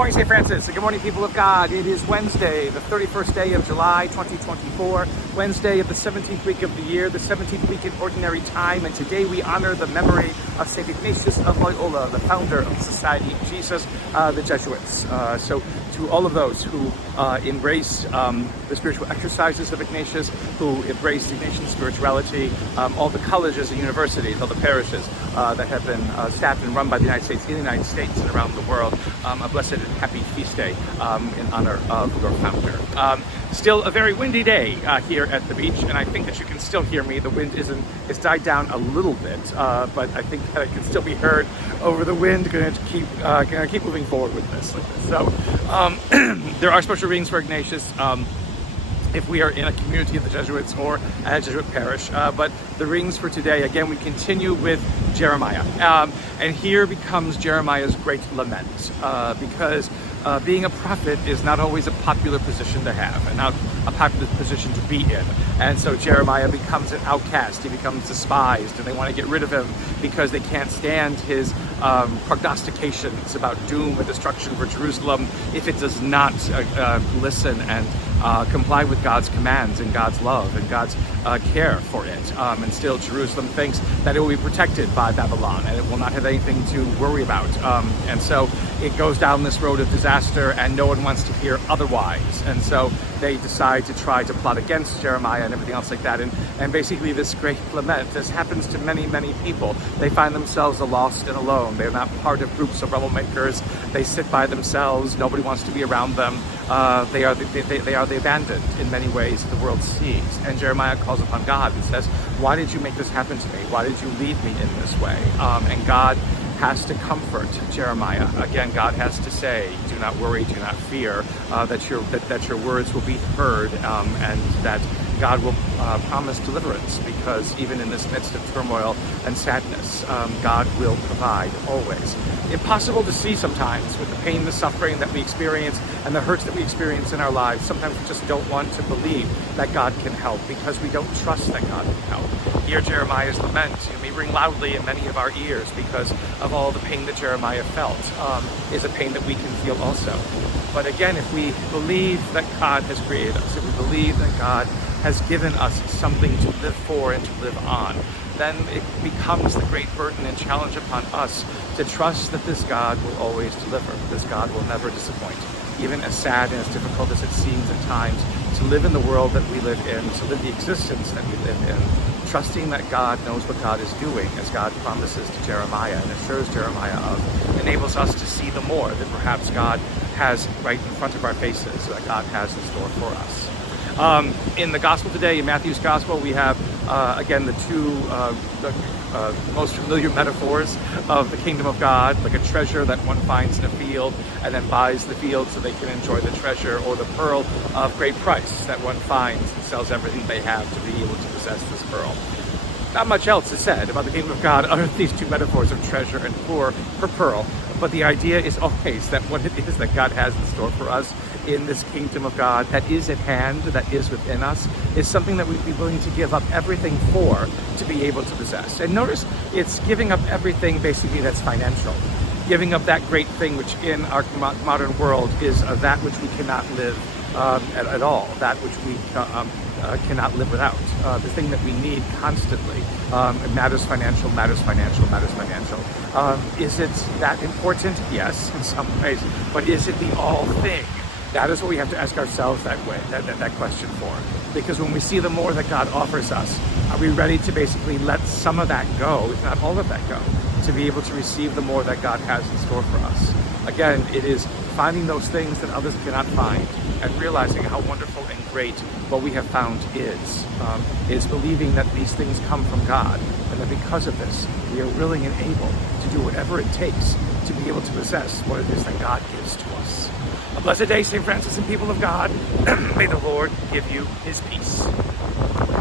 morning, St. Francis, and good morning, people of God. It is Wednesday, the 31st day of July, 2024, Wednesday of the 17th week of the year, the 17th week in Ordinary Time, and today we honor the memory of St. Ignatius of Loyola, the founder of the Society of Jesus, the Jesuits. So to all of those who embraced the spiritual exercises of Ignatius, who embraced Ignatian spirituality, all the colleges and universities, all the parishes that have been staffed and run by the United States, in the United States and around the world, a blessed and happy feast day in honor of your founder. Still a very windy day here at the beach, and I think that you can still hear me. The wind it's died down a little bit, but I think that it can still be heard over the wind. Gonna keep moving forward with this. So there are special readings for Ignatius if we are in a community of the Jesuits or a Jesuit parish. But the readings for today, again, we continue with Jeremiah. And here becomes Jeremiah's great lament, because being a prophet is not always a popular position to have, and not a popular position to be in. And so Jeremiah becomes an outcast, he becomes despised, and they want to get rid of him because they can't stand his prognostications about doom and destruction for Jerusalem if it does not listen and comply with God's commands and God's love and God's care for it. And still Jerusalem thinks that it will be protected by Babylon and it will not have anything to worry about. And so it goes down this road of disaster, and no one wants to hear otherwise. And so they decide to try to plot against Jeremiah and everything else like that. And basically this great lament, this happens to many, many people. They find themselves lost and alone. They're not part of groups of troublemakers. They sit by themselves. Nobody wants to be around them. They are the abandoned in many ways the world sees. And Jeremiah calls upon God and says, why did you make this happen to me? Why did you lead me in this way? And God has to comfort Jeremiah. Again, God has to say, do not worry, do not fear, that your words will be heard, and that God will promise deliverance, because even in this midst of turmoil and sadness, God will provide always. Impossible to see sometimes with the pain, the suffering that we experience, and the hurts that we experience in our lives. Sometimes we just don't want to believe that God can help because we don't trust that God can help. Here Jeremiah's lament may ring loudly in many of our ears because of all the pain that Jeremiah felt, is a pain that we can feel also. But again, if we believe that God has created us, if we believe that God has given us something to live for and to live on, then it becomes the great burden and challenge upon us to trust that this God will always deliver, this God will never disappoint. Even as sad and as difficult as it seems at times to live in the world that we live in, to live the existence that we live in, trusting that God knows what God is doing, as God promises to Jeremiah and assures Jeremiah of, enables us to see the more that perhaps God has right in front of our faces, that God has in store for us. In the gospel today, in Matthew's gospel, we have again the two most familiar metaphors of the kingdom of God, like a treasure that one finds in a field and then buys the field so they can enjoy the treasure, or the pearl of great price that one finds and sells everything they have to be able to possess this pearl. Not much else is said about the kingdom of God other than these two metaphors of treasure and poor for pearl, but the idea is always that what it is that God has in store for us in this kingdom of God that is at hand, that is within us, is something that we'd be willing to give up everything for to be able to possess. And notice it's giving up everything basically that's financial. Giving up that great thing which in our modern world is that which we cannot live at all, that which we cannot live without, the thing that we need constantly. It matters financial. Is it that important? Yes, in some ways, but is it the all thing? That is what we have to ask ourselves that question for. Because when we see the more that God offers us, are we ready to basically let some of that go, if not all of that go, to be able to receive the more that God has in store for us? Again, it is finding those things that others cannot find and realizing how wonderful and great what we have found is believing that these things come from God, and that because of this, we are willing and able to do whatever it takes to be able to possess what it is that God gives to us. A blessed day, St. Francis and people of God. May the Lord give you his peace.